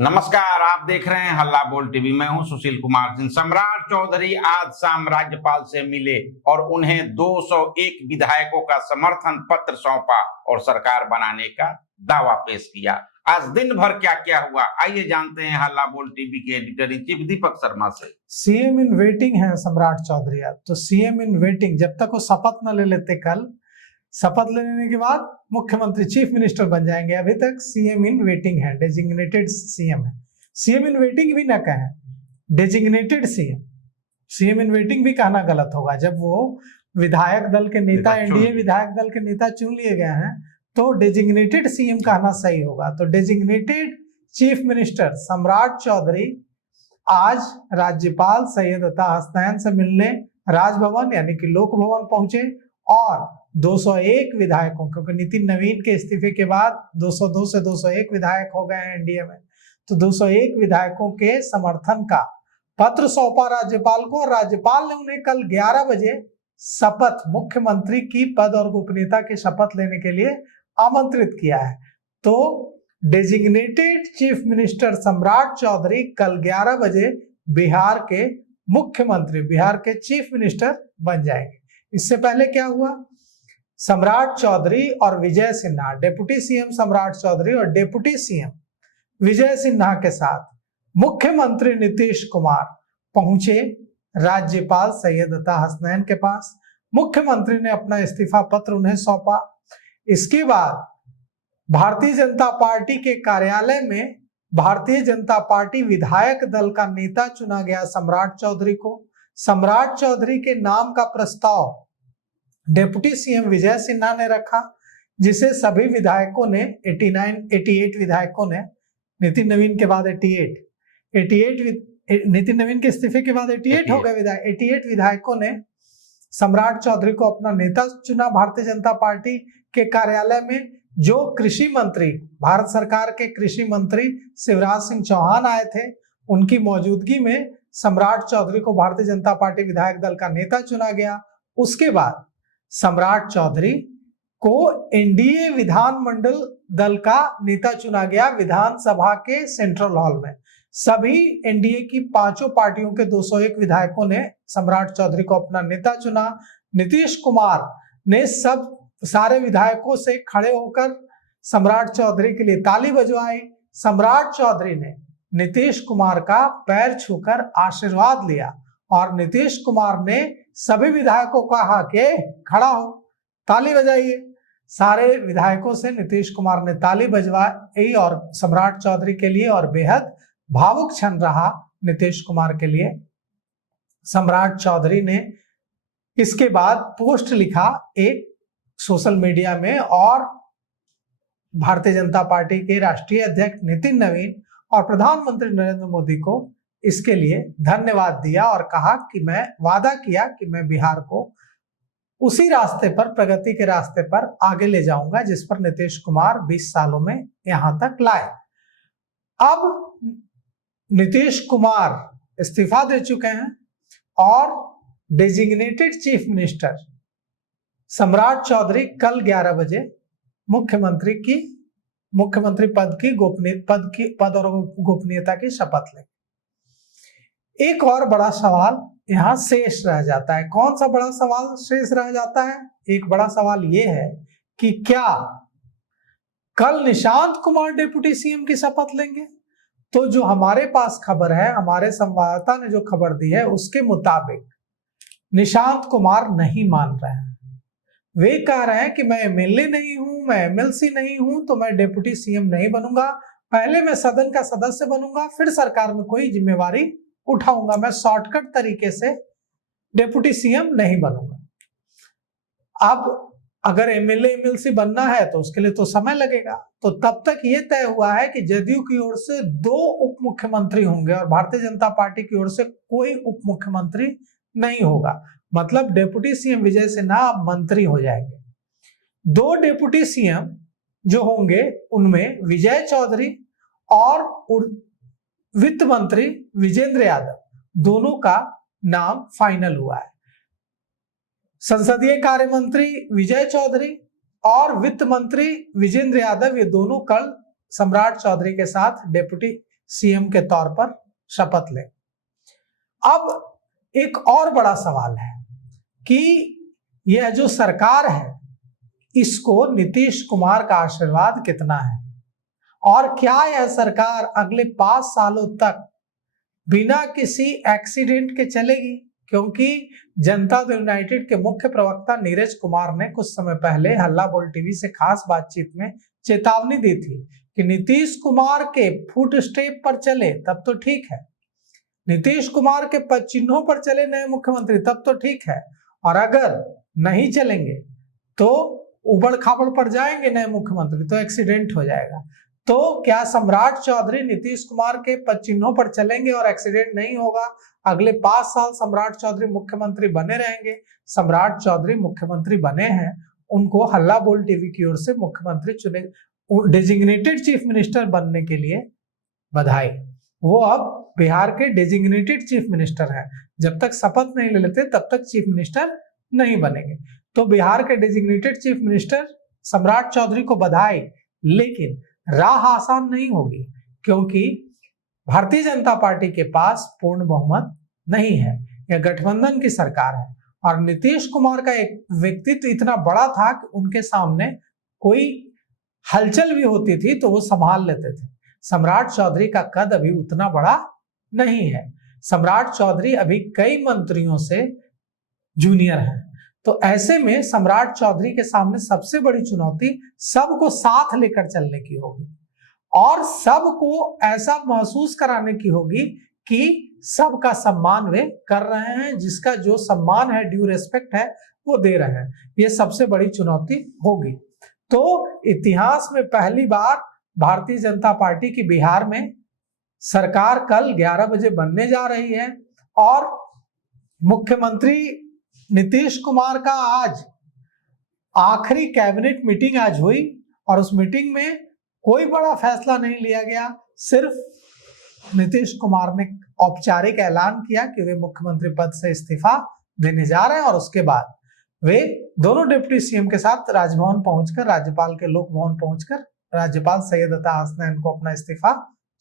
नमस्कार, आप देख रहे हैं हल्ला बोल टीवी। मैं हूं सुशील कुमार सिंह। सम्राट चौधरी आज शाम राज्यपाल से मिले और उन्हें 201 विधायकों का समर्थन पत्र सौंपा और सरकार बनाने का दावा पेश किया। आज दिन भर क्या क्या हुआ, आइए जानते हैं हल्ला बोल टीवी के editor in chief Deepak Sharma से। सीएम इन वेटिंग है सम्राट चौधरी। अब तो सीएम इन वेटिंग, जब तक वो शपथ न ले लेते, कल शपथ लेने के बाद मुख्यमंत्री चीफ मिनिस्टर बन जाएंगे। अभी तक सीएम इन वेटिंग है, डेजिग्नेटेड सीएम है। सीएम इन वेटिंग भी ना कहें, designated CM. CM in waiting भी कहना गलत होगा। जब वो विधायक दल के नेता, एनडीए विधायक दल के नेता चुन लिए गए हैं, तो डेजिग्नेटेड सीएम कहना सही होगा। तो डेजिग्नेटेड चीफ मिनिस्टर सम्राट चौधरी आज राज्यपाल सैयद अता हसनैन से मिलने राजभवन यानी कि लोक भवन पहुंचे और 201 विधायकों, क्योंकि नितिन नवीन के इस्तीफे के बाद 202 से 201 विधायक हो गए हैं एनडीए में, तो 201 विधायकों के समर्थन का पत्र सौंपा राज्यपाल को। और राज्यपाल ने उन्हें कल 11 बजे शपथ, मुख्यमंत्री की पद और गोपनीयता की शपथ लेने के लिए आमंत्रित किया है। तो डेजिग्नेटेड चीफ मिनिस्टर सम्राट चौधरी कल 11 बजे बिहार के मुख्यमंत्री, बिहार के चीफ मिनिस्टर बन जाएंगे। इससे पहले क्या हुआ, सम्राट चौधरी और विजय सिन्हा, डिप्टी सीएम सम्राट चौधरी और डिप्टी सीएम विजय सिन्हा के साथ मुख्यमंत्री नीतीश कुमार पहुंचे राज्यपाल सैयद अता हसनैन के पास। मुख्यमंत्री ने अपना इस्तीफा पत्र उन्हें सौंपा। इसके बाद भारतीय जनता पार्टी के कार्यालय में भारतीय जनता पार्टी विधायक दल का नेता चुना गया सम्राट चौधरी को। सम्राट चौधरी के नाम का प्रस्ताव डिप्टी सीएम विजय सिन्हा ने रखा, जिसे सभी विधायकों ने 88 विधायकों ने, नितिन नवीन के बाद 88 नितिन नवीन के इस्तीफे के बाद 88 हो गए विधायक। 88 विधायकों ने सम्राट चौधरी को अपना नेता चुना भारतीय जनता पार्टी के कार्यालय में। जो कृषि मंत्री, भारत सरकार के कृषि मंत्री शिवराज सिंह चौहान आए थे, उनकी मौजूदगी में सम्राट चौधरी को भारतीय जनता पार्टी विधायक दल का नेता चुना गया। उसके बाद सम्राट चौधरी को एनडीए विधानमंडल दल का नेता चुना गया विधानसभा के सेंट्रल हॉल में। सभी एनडीए की पांचों पार्टियों के 201 विधायकों ने सम्राट चौधरी को अपना नेता चुना। नीतीश कुमार ने सारे विधायकों से खड़े होकर सम्राट चौधरी के लिए ताली बजवाई। सम्राट चौधरी ने नीतीश कुमार का पैर छूकर आशीर्वाद लिया और नीतीश कुमार ने सभी विधायकों को कहा कि खड़ा हो, ताली बजाइए। सारे विधायकों से नीतीश कुमार ने ताली बजवाई और सम्राट चौधरी के लिए, और बेहद भावुक क्षण रहा नीतीश कुमार के लिए। सम्राट चौधरी ने इसके बाद पोस्ट लिखा एक सोशल मीडिया में और भारतीय जनता पार्टी के राष्ट्रीय अध्यक्ष नितिन नवीन और प्रधानमंत्री नरेंद्र मोदी को इसके लिए धन्यवाद दिया और कहा कि मैं वादा किया कि मैं बिहार को उसी रास्ते पर, प्रगति के रास्ते पर आगे ले जाऊंगा जिस पर नीतीश कुमार 20 सालों में यहां तक लाए। अब नीतीश कुमार इस्तीफा दे चुके हैं और डेजिग्नेटेड चीफ मिनिस्टर सम्राट चौधरी कल 11 बजे मुख्यमंत्री पद और गोपनीयता की शपथ लेंगे। एक और बड़ा सवाल यहां शेष रह जाता है। कौन सा बड़ा सवाल शेष रह जाता है? एक बड़ा सवाल यह है कि क्या कल निशांत कुमार डिप्टी सीएम की शपथ लेंगे? तो जो हमारे पास खबर है, हमारे संवाददाता ने जो खबर दी है, उसके मुताबिक निशांत कुमार नहीं मान रहे हैं। वे कह रहे हैं कि मैं एमएलए नहीं हूं, मैं एमएलसी नहीं हूं, तो मैं डिप्टी सीएम नहीं बनूंगा। पहले मैं सदन का सदस्य बनूंगा, फिर सरकार में कोई जिम्मेवारी उठाऊंगा। मैं शॉर्टकट तरीके से डिप्टी सीएम नहीं बनूंगा। अब अगर एमएलए एमएलसी बनना है तो उसके लिए तो समय लगेगा। तो तब तक ये तय हुआ है कि जदयू की ओर से 2 उप मुख्यमंत्री होंगे और भारतीय जनता पार्टी की ओर से कोई उप मुख्यमंत्री नहीं होगा। मतलब डिप्टी सीएम विजय सिन्हा मंत्री हो जाएंगे। 2 डिप्टी सीएम जो होंगे उनमें विजय चौधरी और वित्त मंत्री विजेंद्र यादव, दोनों का नाम फाइनल हुआ है। संसदीय कार्य मंत्री विजय चौधरी और वित्त मंत्री विजेंद्र यादव, ये दोनों कल सम्राट चौधरी के साथ डिप्टी सीएम के तौर पर शपथ लें। अब एक और बड़ा सवाल है कि यह जो सरकार है इसको नीतीश कुमार का आशीर्वाद कितना है और क्या यह सरकार अगले 5 सालों तक बिना किसी एक्सीडेंट के चलेगी, क्योंकि जनता दल यूनाइटेड के मुख्य प्रवक्ता नीरज कुमार ने कुछ समय पहले हल्ला बोल टीवी से खास बातचीत में चेतावनी दी थी कि नीतीश कुमार के फुट स्टेप पर चले तब तो ठीक है, नीतीश कुमार के पद चिन्हों पर चले नए मुख्यमंत्री तब तो ठीक है, और अगर नहीं चलेंगे तो उबड़ खाबड़ पर जाएंगे नए मुख्यमंत्री तो एक्सीडेंट हो जाएगा। तो क्या सम्राट चौधरी नीतीश कुमार के पद चिन्हों पर चलेंगे और एक्सीडेंट नहीं होगा? अगले 5 साल सम्राट चौधरी मुख्यमंत्री बने रहेंगे। सम्राट चौधरी मुख्यमंत्री बने हैं, उनको हल्ला बोल टीवी की ओर से मुख्यमंत्री चुने, डेजिग्नेटेड चीफ मिनिस्टर बनने के लिए बधाई। वो अब बिहार के डेजिग्नेटेड चीफ मिनिस्टर हैं, जब तक शपथ नहीं ले लेते तब तक चीफ मिनिस्टर नहीं बनेंगे। तो बिहार के डेजिग्नेटेड चीफ मिनिस्टर सम्राट चौधरी को बधाई, लेकिन राह आसान नहीं होगी क्योंकि भारतीय जनता पार्टी के पास पूर्ण बहुमत नहीं है, यह गठबंधन की सरकार है और नीतीश कुमार का एक व्यक्तित्व इतना बड़ा था कि उनके सामने कोई हलचल भी होती थी तो वो संभाल लेते थे। सम्राट चौधरी का कद अभी उतना बड़ा नहीं है, सम्राट चौधरी अभी कई मंत्रियों से जूनियर है। तो ऐसे में सम्राट चौधरी के सामने सबसे बड़ी चुनौती सबको साथ लेकर चलने की होगी और सबको ऐसा महसूस कराने की होगी कि सबका सम्मान वे कर रहे हैं, जिसका जो सम्मान है, ड्यू रेस्पेक्ट है, वो दे रहे हैं। ये सबसे बड़ी चुनौती होगी। तो इतिहास में पहली बार भारतीय जनता पार्टी की बिहार में सरकार कल 11 बजे बनने जा रही है और मुख्यमंत्री नीतीश कुमार का आज आखिरी कैबिनेट मीटिंग आज हुई और उस मीटिंग में कोई बड़ा फैसला नहीं लिया गया। सिर्फ नीतीश कुमार ने औपचारिक ऐलान किया कि वे मुख्यमंत्री पद से इस्तीफा देने जा रहे हैं और उसके बाद वे दोनों डिप्टी सीएम के साथ राजभवन पहुंचकर, राज्यपाल के लोक भवन पहुंचकर राज्यपाल सैयद अता हसनैन को अपना इस्तीफा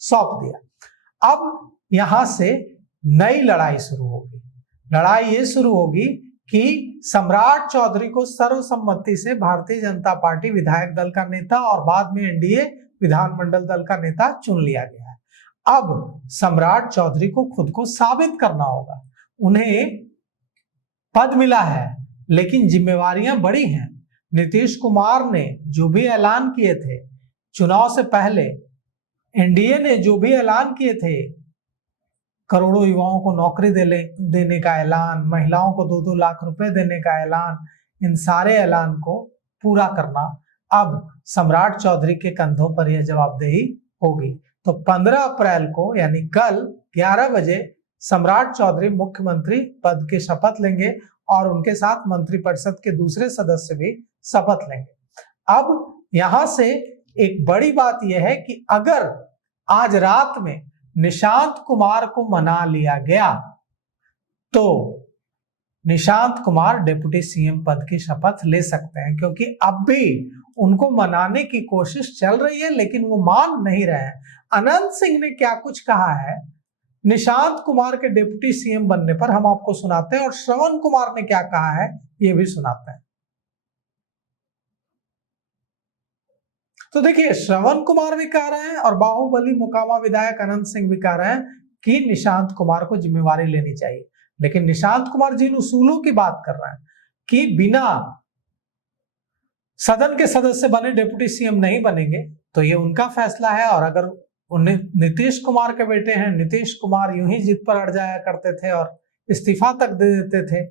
सौंप दिया। अब यहां से नई लड़ाई शुरू होगी। लड़ाई ये शुरू होगी कि सम्राट चौधरी को सर्वसम्मति से भारतीय जनता पार्टी विधायक दल का नेता और बाद में एनडीए विधानमंडल दल का नेता चुन लिया गया है। अब सम्राट चौधरी को खुद को साबित करना होगा। उन्हें पद मिला है लेकिन जिम्मेवारियां बड़ी हैं। नीतीश कुमार ने जो भी ऐलान किए थे चुनाव से पहले, एनडीए ने जो भी ऐलान किए थे, करोड़ों युवाओं को नौकरी देने का ऐलान, महिलाओं को 2-2 लाख रुपए देने का ऐलान, इन सारे ऐलान को पूरा करना अब सम्राट चौधरी के कंधों पर यह जवाबदेही होगी। तो 15 अप्रैल को यानी कल 11 बजे सम्राट चौधरी मुख्यमंत्री पद की शपथ लेंगे और उनके साथ मंत्रिपरिषद के दूसरे सदस्य भी शपथ लेंगे। अब यहां से एक बड़ी बात यह है कि अगर आज रात में निशांत कुमार को मना लिया गया तो निशांत कुमार डिप्टी सीएम पद की शपथ ले सकते हैं, क्योंकि अब भी उनको मनाने की कोशिश चल रही है लेकिन वो मान नहीं रहे हैं। अनंत सिंह ने क्या कुछ कहा है निशांत कुमार के डिप्टी सीएम बनने पर हम आपको सुनाते हैं और श्रवण कुमार ने क्या कहा है ये भी सुनाते हैं। तो देखिए, श्रवण कुमार भी कह रहे हैं और बाहुबली मोकामा विधायक अनंत सिंह भी कह रहे हैं कि निशांत कुमार को जिम्मेवारी लेनी चाहिए। लेकिन निशांत कुमार जिन उसूलों की बात कर रहे हैं कि बिना सदन के सदस्य बने डिप्टी सीएम नहीं बनेंगे, तो ये उनका फैसला है। और अगर उन्हें नीतीश कुमार के बेटे हैं, नीतीश कुमार यूं ही जिद पर अड़ जाया करते थे और इस्तीफा तक दे देते थे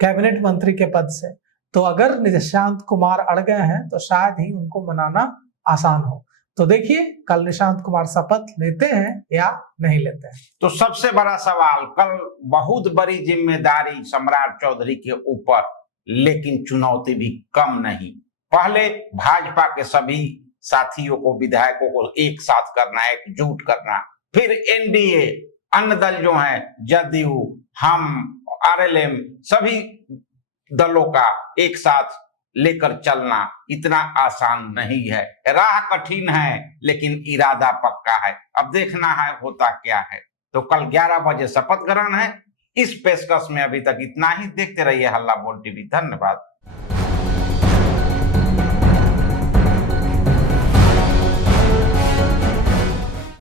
कैबिनेट मंत्री के पद से, तो अगर निशांत कुमार अड़ गए हैं तो शायद ही उनको मनाना आसान हो। तो देखिए कल निशांत कुमार शपथ लेते हैं या नहीं लेते हैं। तो सबसे बड़ा सवाल, कल बहुत बड़ी जिम्मेदारी सम्राट चौधरी के ऊपर, लेकिन चुनौती भी कम नहीं। पहले भाजपा के सभी साथियों को, विधायकों को एक साथ करना, एकजुट करना, फिर एनडीए, अन्य दल जो हैं, जदयू, हम, आरएलएम, सभी दलों का एक साथ लेकर चलना इतना आसान नहीं है। राह कठिन है लेकिन इरादा पक्का है। अब देखना है होता क्या है। तो कल 11 बजे शपथ ग्रहण है। इस पेशकश में अभी तक इतना ही। देखते रहिए हल्ला बोल टीवी। धन्यवाद।